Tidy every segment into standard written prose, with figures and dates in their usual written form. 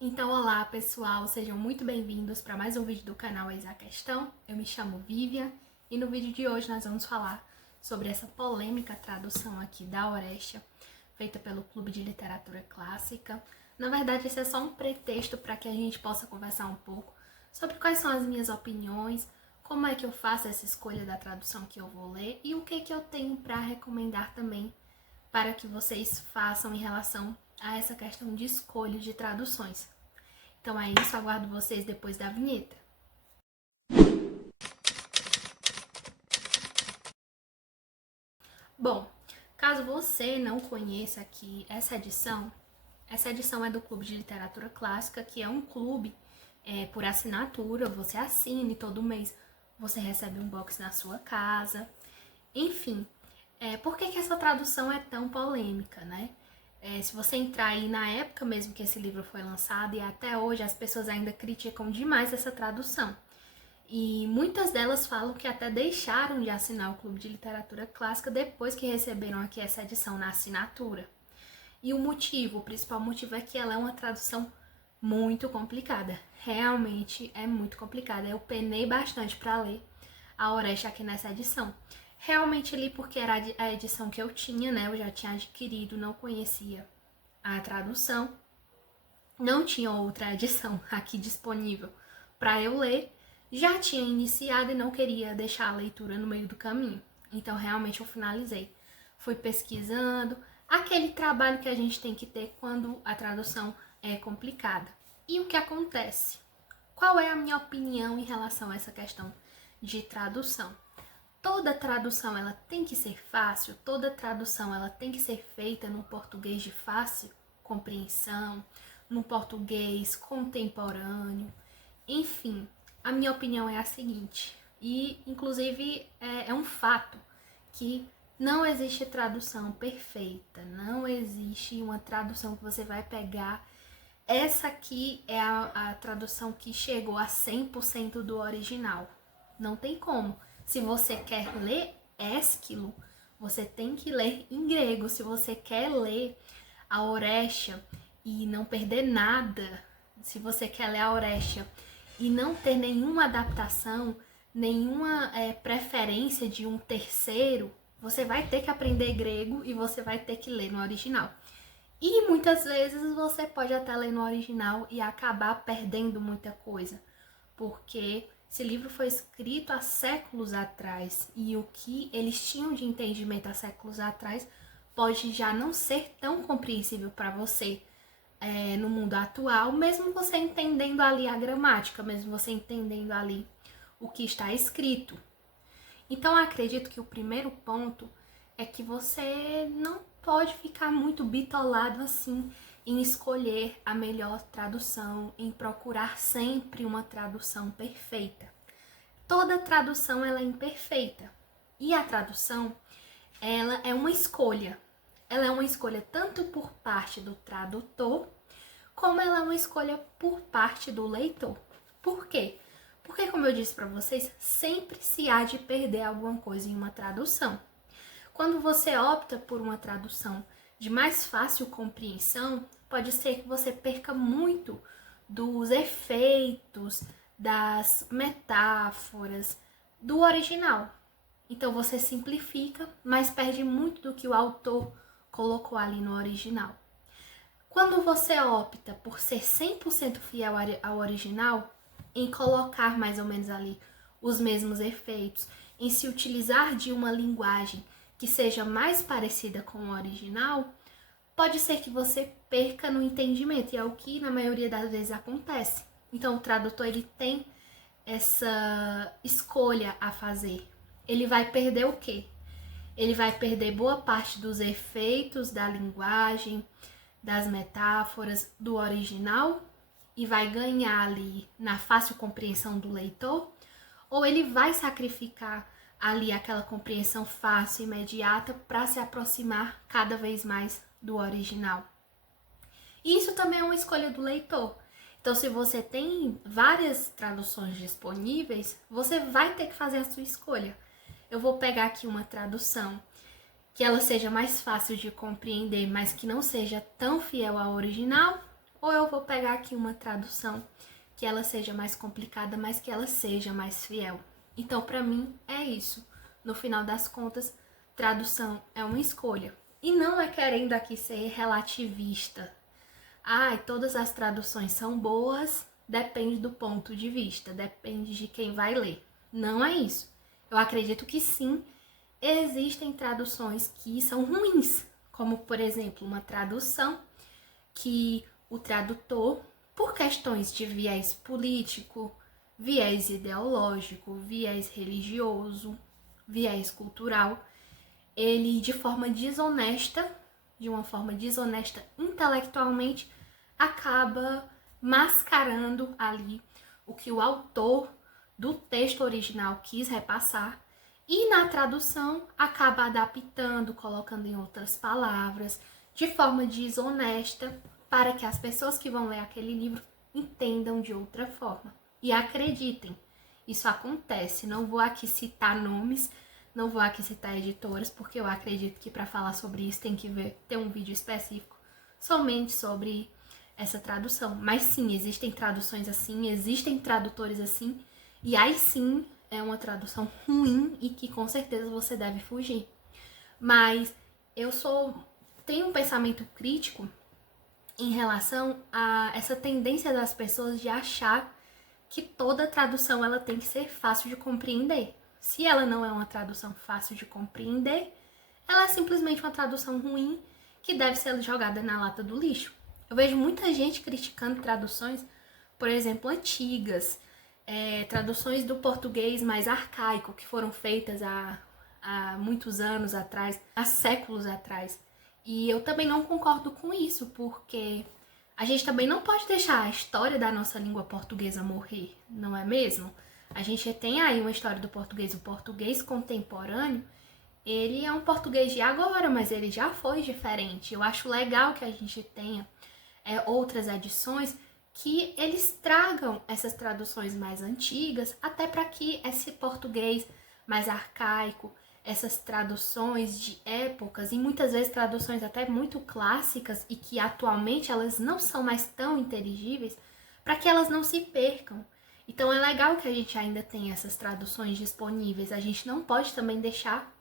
Então, olá pessoal, sejam muito bem-vindos para mais um vídeo do canal Eis a Questão. Eu me chamo Vivian e no vídeo de hoje nós vamos falar sobre essa polêmica tradução aqui da Orestia, feita pelo Clube de Literatura Clássica. Na verdade, esse é só um pretexto para que a gente possa conversar um pouco sobre quais são as minhas opiniões, como é que eu faço essa escolha da tradução que eu vou ler e o que eu tenho para recomendar também para que vocês façam em relação a essa questão de escolha de traduções. Então é isso, aguardo vocês depois da vinheta. Bom, caso você não conheça aqui essa edição é do Clube de Literatura Clássica, que é um clube por assinatura, você assina e todo mês você recebe um box na sua casa. Enfim, por que essa tradução é tão polêmica, né? Se você entrar aí na época mesmo que esse livro foi lançado e até hoje as pessoas ainda criticam demais essa tradução. E muitas delas falam que até deixaram de assinar o Clube de Literatura Clássica depois que receberam aqui essa edição na assinatura. E o principal motivo é que ela é uma tradução muito complicada. Realmente é muito complicada. Eu penei bastante para ler a Orestia aqui nessa edição. Realmente li porque era a edição que eu tinha, né? Eu já tinha adquirido, não conhecia a tradução. Não tinha outra edição aqui disponível para eu ler. Já tinha iniciado e não queria deixar a leitura no meio do caminho. Então, realmente, eu finalizei. Fui pesquisando, aquele trabalho que a gente tem que ter quando a tradução é complicada. E o que acontece? Qual é a minha opinião em relação a essa questão de tradução? Toda tradução ela tem que ser fácil, toda tradução ela tem que ser feita no português de fácil compreensão, no português contemporâneo. Enfim, a minha opinião é a seguinte, e inclusive é um fato que não existe tradução perfeita, não existe uma tradução que você vai pegar. Essa aqui é a tradução que chegou a 100% do original. Não tem como. Se você quer ler Ésquilo, você tem que ler em grego. Se você quer ler a Orestia e não perder nada, se você quer ler a Orestia e não ter nenhuma adaptação, nenhuma preferência de um terceiro, você vai ter que aprender grego e você vai ter que ler no original. E muitas vezes você pode até ler no original e acabar perdendo muita coisa, porque esse livro foi escrito há séculos atrás e o que eles tinham de entendimento há séculos atrás pode já não ser tão compreensível para você no mundo atual, mesmo você entendendo ali a gramática, mesmo você entendendo ali o que está escrito. Então, eu acredito que o primeiro ponto é que você não pode ficar muito bitolado assim em escolher a melhor tradução, em procurar sempre uma tradução perfeita. Toda tradução ela é imperfeita. E a tradução, ela é uma escolha. Ela é uma escolha tanto por parte do tradutor, como ela é uma escolha por parte do leitor. Por quê? Porque, como eu disse para vocês, sempre se há de perder alguma coisa em uma tradução. Quando você opta por uma tradução de mais fácil compreensão, pode ser que você perca muito dos efeitos, das metáforas do original. Então você simplifica, mas perde muito do que o autor colocou ali no original. Quando você opta por ser 100% fiel ao original, em colocar mais ou menos ali os mesmos efeitos, em se utilizar de uma linguagem que seja mais parecida com o original, pode ser que você perca no entendimento, e é o que na maioria das vezes acontece. Então o tradutor ele tem essa escolha a fazer. Ele vai perder o quê? Ele vai perder boa parte dos efeitos da linguagem, das metáforas do original e vai ganhar ali na fácil compreensão do leitor, ou ele vai sacrificar ali aquela compreensão fácil, imediata, para se aproximar cada vez mais do original. E isso também é uma escolha do leitor. Então, se você tem várias traduções disponíveis, você vai ter que fazer a sua escolha. Eu vou pegar aqui uma tradução que ela seja mais fácil de compreender, mas que não seja tão fiel ao original, ou eu vou pegar aqui uma tradução que ela seja mais complicada, mas que ela seja mais fiel. Então, para mim, é isso. No final das contas, tradução é uma escolha. E não é querendo aqui ser relativista. Todas as traduções são boas, depende do ponto de vista, depende de quem vai ler. Não é isso. Eu acredito que sim, existem traduções que são ruins, como, por exemplo, uma tradução que o tradutor, por questões de viés político, viés ideológico, viés religioso, viés cultural, ele de uma forma desonesta intelectualmente, acaba mascarando ali o que o autor do texto original quis repassar e na tradução acaba adaptando, colocando em outras palavras, de forma desonesta, para que as pessoas que vão ler aquele livro entendam de outra forma. E acreditem, isso acontece. Não vou aqui citar nomes, não vou aqui citar editoras, porque eu acredito que para falar sobre isso tem que ter um vídeo específico somente sobre essa tradução. Mas sim, existem traduções assim, existem tradutores assim, e aí sim é uma tradução ruim e que com certeza você deve fugir. Mas eu tenho um pensamento crítico em relação a essa tendência das pessoas de achar que toda tradução ela tem que ser fácil de compreender. Se ela não é uma tradução fácil de compreender, ela é simplesmente uma tradução ruim que deve ser jogada na lata do lixo. Eu vejo muita gente criticando traduções, por exemplo, antigas, traduções do português mais arcaico, que foram feitas há muitos anos atrás, há séculos atrás. E eu também não concordo com isso, porque a gente também não pode deixar a história da nossa língua portuguesa morrer, não é mesmo? A gente tem aí uma história do português, o português contemporâneo, ele é um português de agora, mas ele já foi diferente. Eu acho legal que a gente tenha outras edições que eles tragam essas traduções mais antigas, até para que esse português mais arcaico, essas traduções de épocas, e muitas vezes traduções até muito clássicas e que atualmente elas não são mais tão inteligíveis, para que elas não se percam. Então é legal que a gente ainda tenha essas traduções disponíveis. A gente não pode também deixar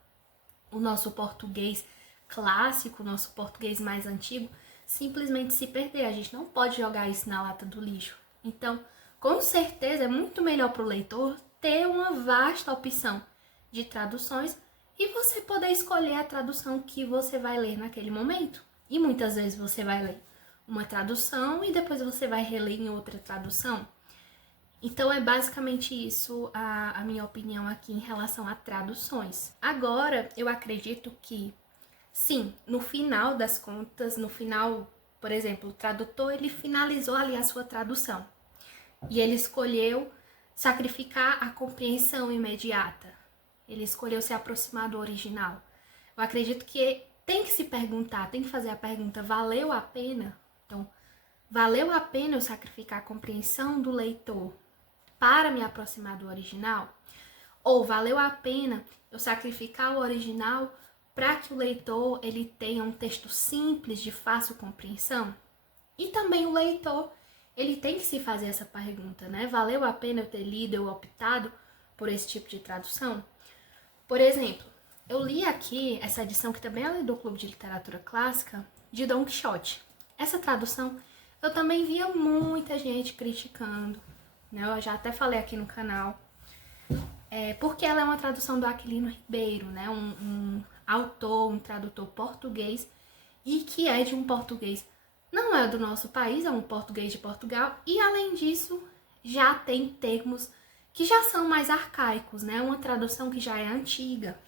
o nosso português clássico, o nosso português mais antigo, simplesmente se perder. A gente não pode jogar isso na lata do lixo. Então, com certeza, é muito melhor para o leitor ter uma vasta opção de traduções e você poder escolher a tradução que você vai ler naquele momento. E muitas vezes você vai ler uma tradução e depois você vai reler em outra tradução. Então é basicamente isso a minha opinião aqui em relação a traduções. Agora, eu acredito que, sim, no final das contas, no final, por exemplo, o tradutor, ele finalizou ali a sua tradução. E ele escolheu sacrificar a compreensão imediata. Ele escolheu se aproximar do original. Eu acredito que tem que se perguntar, tem que fazer a pergunta, valeu a pena? Então, valeu a pena eu sacrificar a compreensão do leitor para me aproximar do original? Ou valeu a pena eu sacrificar o original para que o leitor ele tenha um texto simples, de fácil compreensão? E também o leitor, ele tem que se fazer essa pergunta, né? Valeu a pena eu ter lido, eu optado por esse tipo de tradução? Por exemplo, eu li aqui essa edição, que também é do Clube de Literatura Clássica, de Dom Quixote. Essa tradução eu também via muita gente criticando, né? Eu já até falei aqui no canal, porque ela é uma tradução do Aquilino Ribeiro, né? Um autor, um tradutor português, e que é de um português, não é do nosso país, é um português de Portugal, e além disso, já tem termos que já são mais arcaicos, né? Uma tradução que já é antiga.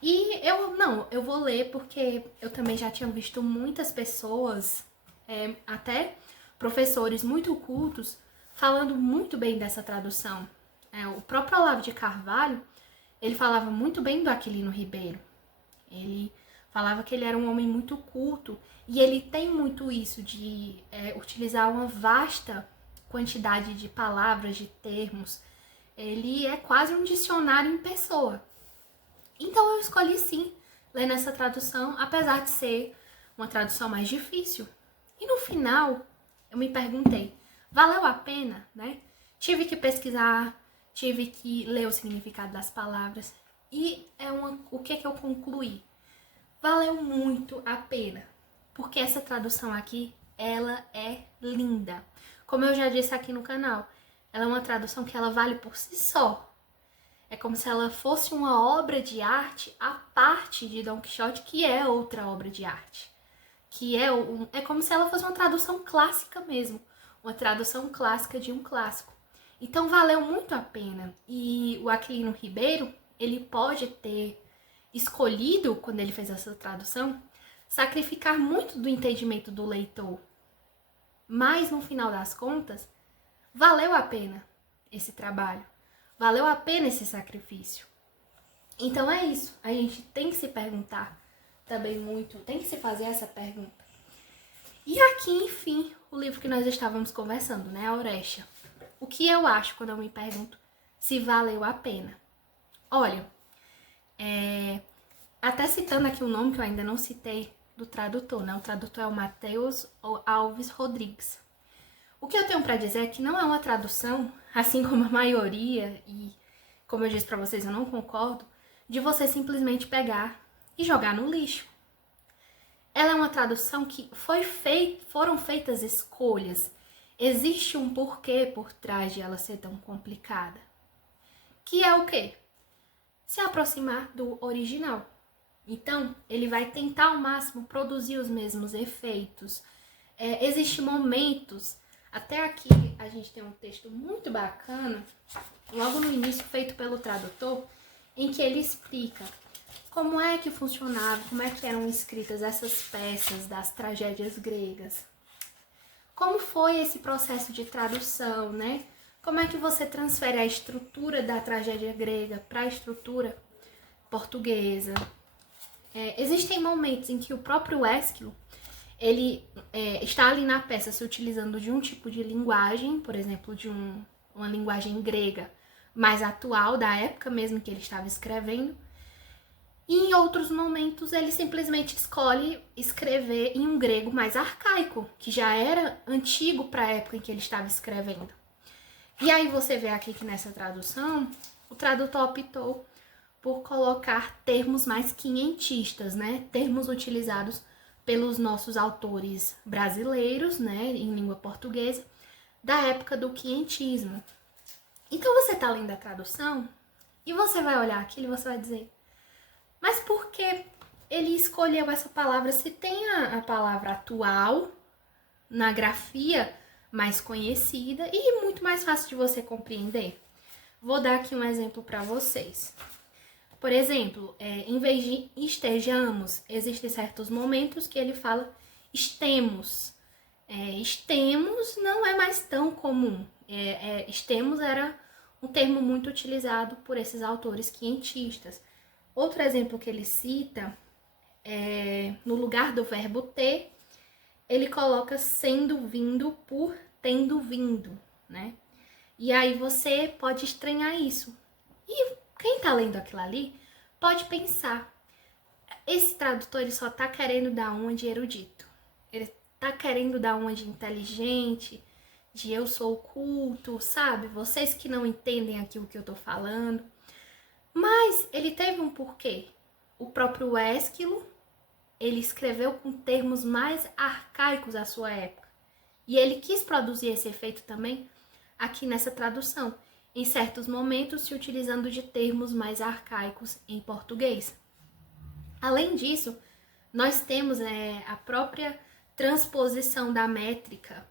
E eu vou ler porque eu também já tinha visto muitas pessoas, até professores muito cultos, falando muito bem dessa tradução. O próprio Olavo de Carvalho, ele falava muito bem do Aquilino Ribeiro. Ele falava que ele era um homem muito culto e ele tem muito isso de utilizar uma vasta quantidade de palavras, de termos. Ele é quase um dicionário em pessoa. Então eu escolhi sim ler nessa tradução, apesar de ser uma tradução mais difícil. E no final, eu me perguntei, valeu a pena, né? Tive que pesquisar, tive que ler o significado das palavras e o que eu concluí? Valeu muito a pena, porque essa tradução aqui, ela é linda. Como eu já disse aqui no canal, ela é uma tradução que ela vale por si só. É como se ela fosse uma obra de arte à parte de Dom Quixote, que é outra obra de arte. É como se ela fosse uma tradução clássica mesmo, uma tradução clássica de um clássico. Então valeu muito a pena. E o Aquilino Ribeiro, ele pode ter escolhido, quando ele fez essa tradução, sacrificar muito do entendimento do leitor. Mas no final das contas, valeu a pena esse trabalho. Valeu a pena esse sacrifício. Então é isso. A gente tem que se perguntar também muito, tem que se fazer essa pergunta. E aqui, enfim, o livro que nós estávamos conversando, né, a Aurécia. O que eu acho quando eu me pergunto se valeu a pena? Olha, até citando aqui o nome que eu ainda não citei do tradutor, né? O tradutor é o Matheus Alves Rodrigues. O que eu tenho para dizer é que não é uma tradução, assim como a maioria, e como eu disse para vocês, eu não concordo, de você simplesmente pegar e jogar no lixo. Ela é uma tradução que foram feitas escolhas. Existe um porquê por trás de ela ser tão complicada. Que é o quê? Se aproximar do original. Então, ele vai tentar ao máximo produzir os mesmos efeitos. Existem momentos, até aqui a gente tem um texto muito bacana, logo no início feito pelo tradutor, em que ele explica como é que funcionava, como é que eram escritas essas peças das tragédias gregas. Como foi esse processo de tradução, né? Como é que você transfere a estrutura da tragédia grega para a estrutura portuguesa? Existem momentos em que o próprio Ésquilo, ele está ali na peça se utilizando de um tipo de linguagem, por exemplo, de uma linguagem grega mais atual, da época mesmo que ele estava escrevendo. E em outros momentos ele simplesmente escolhe escrever em um grego mais arcaico, que já era antigo para a época em que ele estava escrevendo. E aí você vê aqui que nessa tradução, o tradutor optou por colocar termos mais quinhentistas, né? Termos utilizados pelos nossos autores brasileiros, né, em língua portuguesa, da época do quinhentismo. Então você tá lendo a tradução e você vai olhar aquilo e você vai dizer: mas por que ele escolheu essa palavra se tem a palavra atual na grafia mais conhecida e muito mais fácil de você compreender? Vou dar aqui um exemplo para vocês. Por exemplo, em vez de estejamos, existem certos momentos que ele fala estemos. Estemos não é mais tão comum. Estemos era um termo muito utilizado por esses autores quinhentistas. Outro exemplo que ele cita, no lugar do verbo ter, ele coloca sendo vindo por tendo vindo, né? E aí você pode estranhar isso. E quem tá lendo aquilo ali pode pensar, esse tradutor ele só tá querendo dar uma de erudito. Ele tá querendo dar uma de inteligente, de eu sou culto, sabe? Vocês que não entendem aquilo que eu tô falando. Mas ele teve um porquê. O próprio Ésquilo, ele escreveu com termos mais arcaicos à sua época. E ele quis produzir esse efeito também aqui nessa tradução, em certos momentos se utilizando de termos mais arcaicos em português. Além disso, nós temos a própria transposição da métrica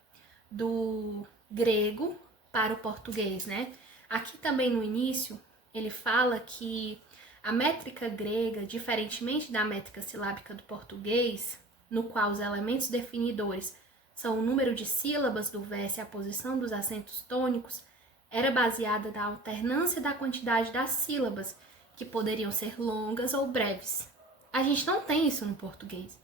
do grego para o português, né? Aqui também no início, ele fala que a métrica grega, diferentemente da métrica silábica do português, no qual os elementos definidores são o número de sílabas do verso e a posição dos acentos tônicos, era baseada na alternância da quantidade das sílabas, que poderiam ser longas ou breves. A gente não tem isso no português.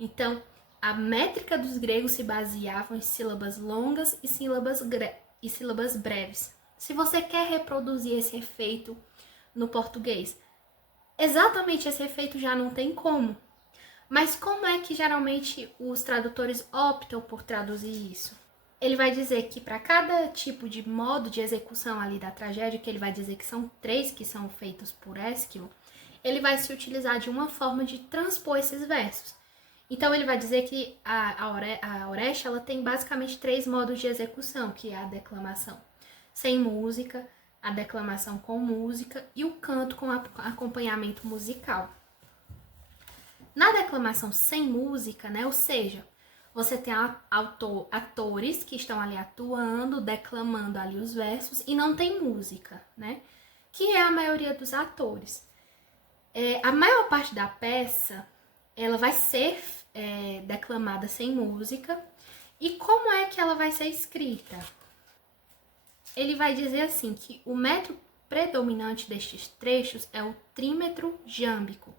Então, a métrica dos gregos se baseava em sílabas longas e sílabas breves. Se você quer reproduzir esse efeito no português, exatamente esse efeito já não tem como. Mas como é que geralmente os tradutores optam por traduzir isso? Ele vai dizer que para cada tipo de modo de execução ali da tragédia, que ele vai dizer que são 3 que são feitos por Ésquilo, ele vai se utilizar de uma forma de transpor esses versos. Então ele vai dizer que a Oreste ela tem basicamente 3 modos de execução, que é a declamação sem música, a declamação com música e o canto com acompanhamento musical. Na declamação sem música, né, ou seja, você tem atores que estão ali atuando, declamando ali os versos e não tem música, né? Que é a maioria dos atores. A maior parte da peça, ela vai ser declamada sem música. E como é que ela vai ser escrita? Ele vai dizer assim que o método predominante destes trechos é o trímetro jâmbico,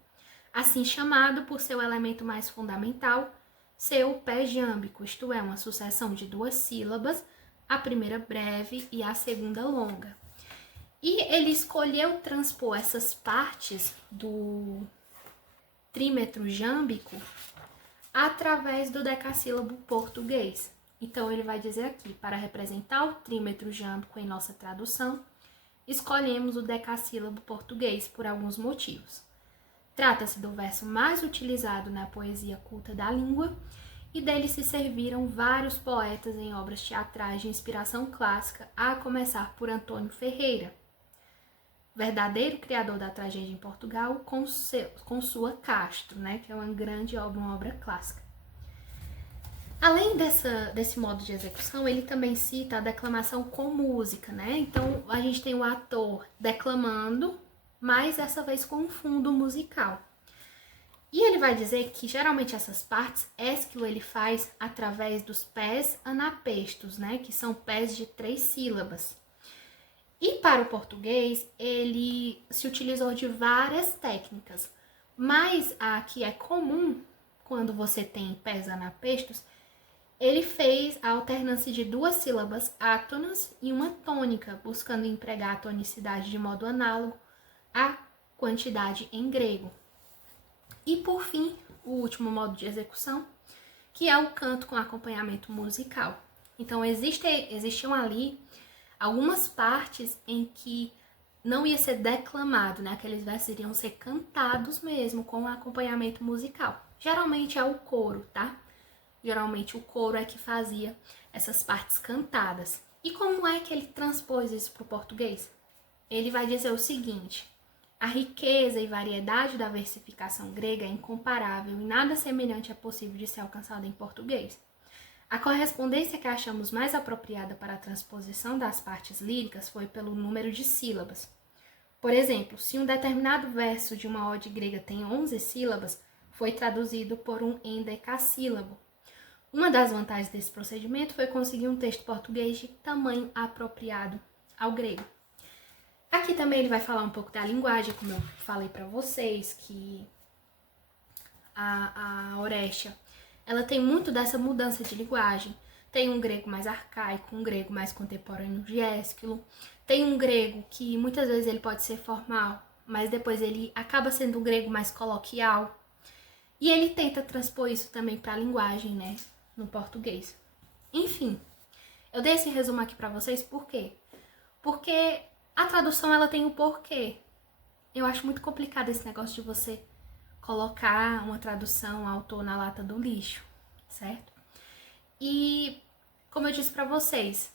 assim chamado por seu elemento mais fundamental, ser o pé jâmbico, isto é, uma sucessão de 2 sílabas, a primeira breve e a segunda longa. E ele escolheu transpor essas partes do trímetro jâmbico através do decassílabo português. Então ele vai dizer aqui, para representar o trímetro jâmbico em nossa tradução, escolhemos o decassílabo português por alguns motivos. Trata-se do verso mais utilizado na poesia culta da língua e dele se serviram vários poetas em obras teatrais de inspiração clássica, a começar por Antônio Ferreira, verdadeiro criador da tragédia em Portugal, com sua Castro, né, que é uma grande obra, uma obra clássica. Além desse modo de execução, ele também cita a declamação com música, né? Então, a gente tem o ator declamando, mas dessa vez com um fundo musical. E ele vai dizer que geralmente essas partes, Ésquilo ele faz através dos pés anapestos, né? Que são pés de 3 sílabas. E para o português, ele se utilizou de várias técnicas, mas a que é comum quando você tem pés anapestos, ele fez a alternância de 2 sílabas átonas e uma tônica, buscando empregar a tonicidade de modo análogo à quantidade em grego. E por fim, o último modo de execução, que é o canto com acompanhamento musical. Então existiam ali algumas partes em que não ia ser declamado, né? Aqueles versos iriam ser cantados mesmo, com acompanhamento musical. Geralmente é o coro, tá? Geralmente o coro é que fazia essas partes cantadas. E como é que ele transpôs isso para o português? Ele vai dizer o seguinte: a riqueza e variedade da versificação grega é incomparável e nada semelhante é possível de ser alcançado em português. A correspondência que achamos mais apropriada para a transposição das partes líricas foi pelo número de sílabas. Por exemplo, se um determinado verso de uma ode grega tem 11 sílabas, foi traduzido por um endecassílabo. Uma das vantagens desse procedimento foi conseguir um texto português de tamanho apropriado ao grego. Aqui também ele vai falar um pouco da linguagem, como eu falei para vocês, que a Orestia, ela tem muito dessa mudança de linguagem. Tem um grego mais arcaico, um grego mais contemporâneo de Ésquilo. Tem um grego que muitas vezes ele pode ser formal, mas depois ele acaba sendo um grego mais coloquial. E ele tenta transpor isso também para a linguagem, né, no português. Enfim, eu dei esse resumo aqui para vocês, por quê? Porque a tradução, ela tem um porquê. Eu acho muito complicado esse negócio de você colocar uma tradução, autor na lata do lixo, certo? E, como eu disse para vocês,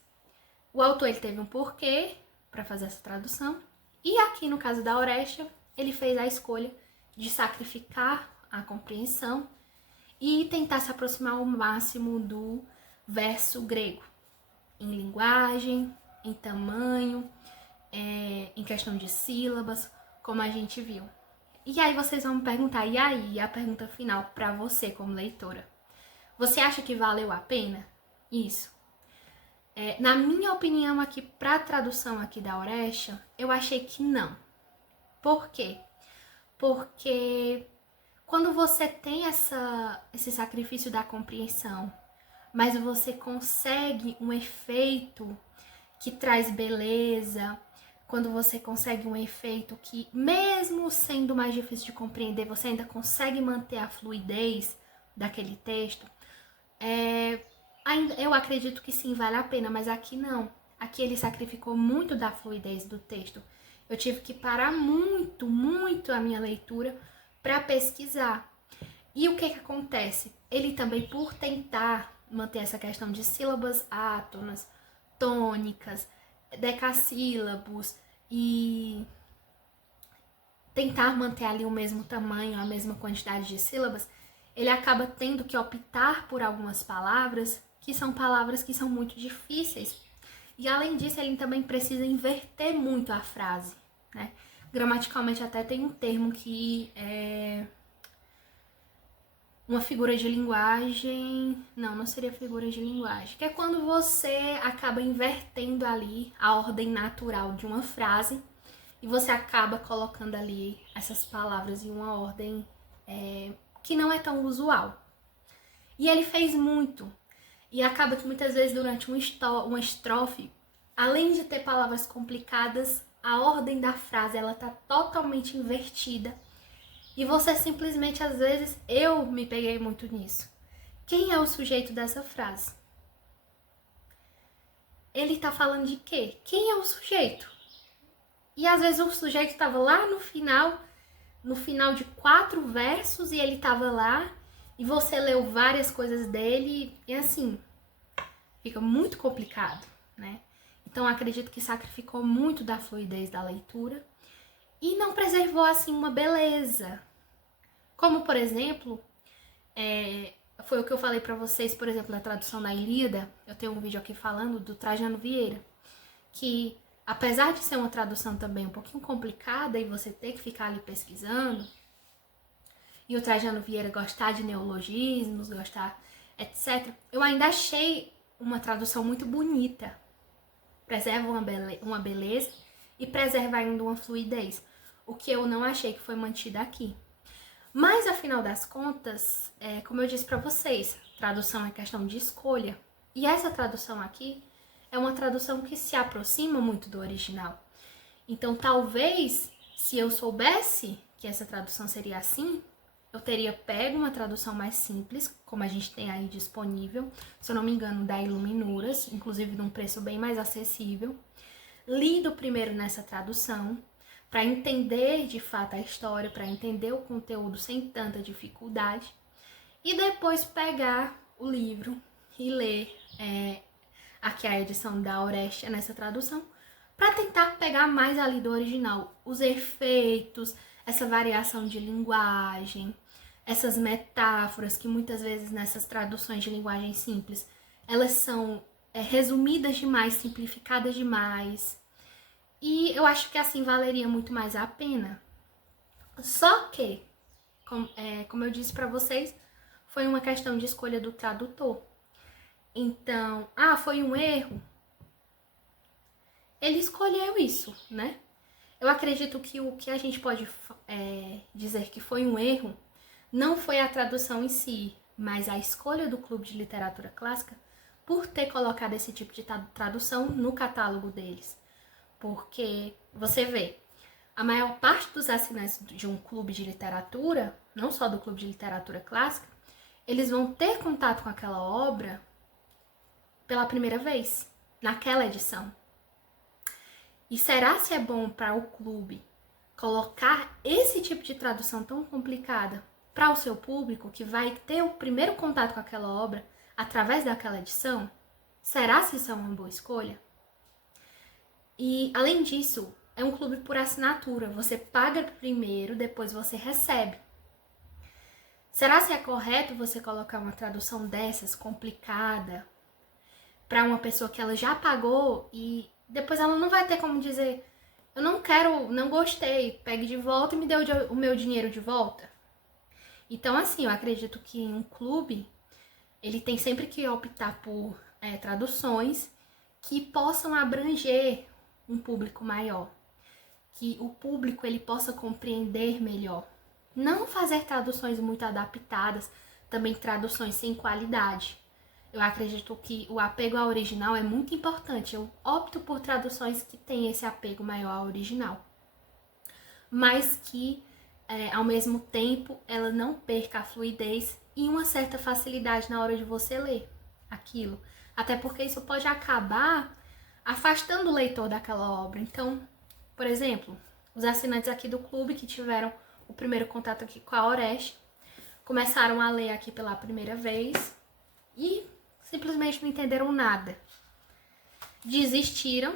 o autor ele teve um porquê para fazer essa tradução. E aqui, no caso da Orestia, ele fez a escolha de sacrificar a compreensão e tentar se aproximar ao máximo do verso grego, em linguagem, em tamanho, em questão de sílabas, como a gente viu. E aí vocês vão me perguntar, e aí a pergunta final para você como leitora: você acha que valeu a pena isso? Na minha opinião aqui, para a tradução aqui da Orestia, eu achei que não. Por quê? Porque quando você tem esse sacrifício da compreensão, mas você consegue um efeito que traz beleza, quando você consegue um efeito que, mesmo sendo mais difícil de compreender, você ainda consegue manter a fluidez daquele texto, eu acredito que sim, vale a pena, mas aqui não. Aqui ele sacrificou muito da fluidez do texto. Eu tive que parar muito, muito a minha leitura para pesquisar. E o que acontece? Ele também, por tentar manter essa questão de sílabas átonas, tônicas, decassílabos e tentar manter ali o mesmo tamanho, a mesma quantidade de sílabas, ele acaba tendo que optar por algumas palavras que são muito difíceis. E além disso, ele também precisa inverter muito a frase, né? Gramaticalmente até tem um termo que é uma figura de linguagem, não seria figura de linguagem, que é quando você acaba invertendo ali a ordem natural de uma frase e você acaba colocando ali essas palavras em uma ordem que não é tão usual. E ele fez muito. E acaba que muitas vezes durante uma estrofe, além de ter palavras complicadas, a ordem da frase ela tá totalmente invertida. E você simplesmente, às vezes, eu me peguei muito nisso. Quem é o sujeito dessa frase? Ele tá falando de quê? Quem é o sujeito? E às vezes o sujeito estava lá no final de 4 versos, e ele estava lá, e você leu várias coisas dele, e assim, fica muito complicado, né? Então acredito que sacrificou muito da fluidez da leitura e não preservou assim uma beleza. Como, por exemplo, foi o que eu falei pra vocês, por exemplo, na tradução da Ilíada. Eu tenho um vídeo aqui falando do Trajano Vieira, que apesar de ser uma tradução também um pouquinho complicada e você ter que ficar ali pesquisando, e o Trajano Vieira gostar de neologismos, gostar, etc., eu ainda achei uma tradução muito bonita. Preserva uma beleza e preserva ainda uma fluidez, o que eu não achei que foi mantido aqui. Mas, afinal das contas, como eu disse para vocês, tradução é questão de escolha. E essa tradução aqui é uma tradução que se aproxima muito do original. Então, talvez, se eu soubesse que essa tradução seria assim, eu teria pego uma tradução mais simples, como a gente tem aí disponível, se eu não me engano, da Iluminuras, inclusive de um preço bem mais acessível. Lido primeiro nessa tradução, para entender de fato a história, para entender o conteúdo sem tanta dificuldade, e depois pegar o livro e ler aqui a edição da Aurestia nessa tradução, para tentar pegar mais ali do original, os efeitos, essa variação de linguagem, essas metáforas que muitas vezes nessas traduções de linguagem simples, elas são resumidas demais, simplificadas demais. E eu acho que assim valeria muito mais a pena. Só que, como eu disse para vocês, foi uma questão de escolha do tradutor. Então, foi um erro? Ele escolheu isso, né? Eu acredito que o que a gente pode dizer que foi um erro não foi a tradução em si, mas a escolha do Clube de Literatura Clássica por ter colocado esse tipo de tradução no catálogo deles. Porque você vê, a maior parte dos assinantes de um clube de literatura, não só do Clube de Literatura Clássica, eles vão ter contato com aquela obra pela primeira vez, naquela edição. E será se é bom para o clube colocar esse tipo de tradução tão complicada para o seu público, que vai ter o primeiro contato com aquela obra através daquela edição? Será se isso é uma boa escolha? E, além disso, é um clube por assinatura. Você paga primeiro, depois você recebe. Será se é correto você colocar uma tradução dessas, complicada, para uma pessoa que ela já pagou e depois ela não vai ter como dizer: eu não quero, não gostei, pegue de volta e me dê o meu dinheiro de volta? Então, assim, eu acredito que um clube, ele tem sempre que optar por traduções que possam abranger um público maior, que o público ele possa compreender melhor. Não fazer traduções muito adaptadas, também traduções sem qualidade. Eu acredito que o apego ao original é muito importante. Eu opto por traduções que têm esse apego maior ao original, mas que, ao mesmo tempo, ela não perca a fluidez e uma certa facilidade na hora de você ler aquilo. Até porque isso pode acabar afastando o leitor daquela obra. Então, por exemplo, os assinantes aqui do clube que tiveram o primeiro contato aqui com a Oreste, começaram a ler aqui pela primeira vez e simplesmente não entenderam nada. Desistiram,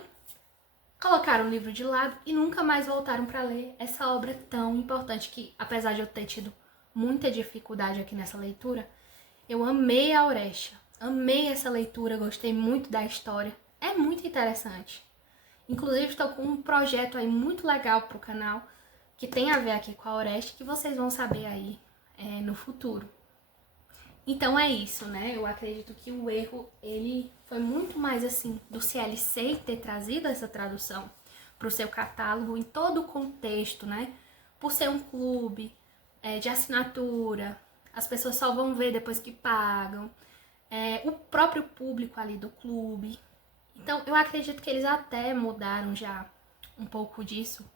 colocaram o livro de lado e nunca mais voltaram para ler essa obra tão importante que, apesar de eu ter tido muita dificuldade aqui nessa leitura, eu amei a Aurélia, amei essa leitura, gostei muito da história, é muito interessante. Inclusive estou com um projeto aí muito legal pro canal, que tem a ver aqui com a Aurélia, que vocês vão saber aí no futuro. Então é isso, né? Eu acredito que o erro, ele foi muito mais assim, do CLC ter trazido essa tradução para o seu catálogo em todo o contexto, né? Por ser um clube de assinatura, as pessoas só vão ver depois que pagam, o próprio público ali do clube. Então eu acredito que eles até mudaram já um pouco disso,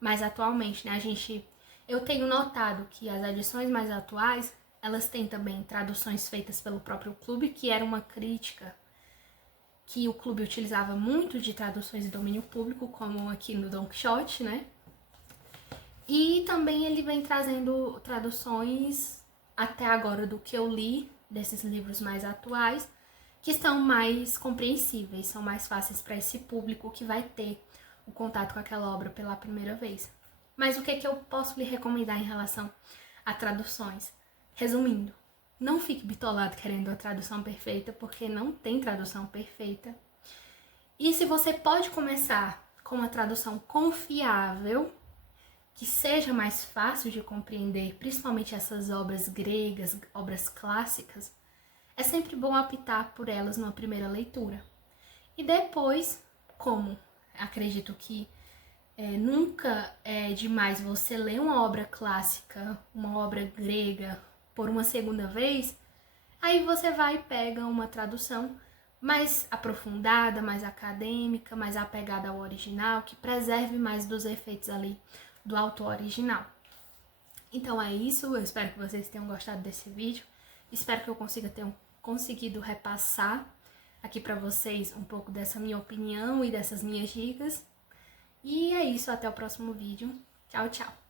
mas atualmente, né? Eu tenho notado que as edições mais atuais, elas têm também traduções feitas pelo próprio clube, que era uma crítica que o clube utilizava muito de traduções de domínio público, como aqui no Don Quixote, né? E também ele vem trazendo traduções, até agora do que eu li, desses livros mais atuais, que estão mais compreensíveis, são mais fáceis para esse público que vai ter o contato com aquela obra pela primeira vez. Mas o que eu posso lhe recomendar em relação a traduções? Resumindo, não fique bitolado querendo a tradução perfeita, porque não tem tradução perfeita. E se você pode começar com uma tradução confiável, que seja mais fácil de compreender, principalmente essas obras gregas, obras clássicas, é sempre bom optar por elas numa primeira leitura. E depois, como acredito que nunca é demais você ler uma obra clássica, uma obra grega, por uma segunda vez, aí você vai e pega uma tradução mais aprofundada, mais acadêmica, mais apegada ao original, que preserve mais dos efeitos ali do autor original. Então é isso, eu espero que vocês tenham gostado desse vídeo, espero que eu tenha conseguido repassar aqui para vocês um pouco dessa minha opinião e dessas minhas dicas. E é isso, até o próximo vídeo. Tchau, tchau!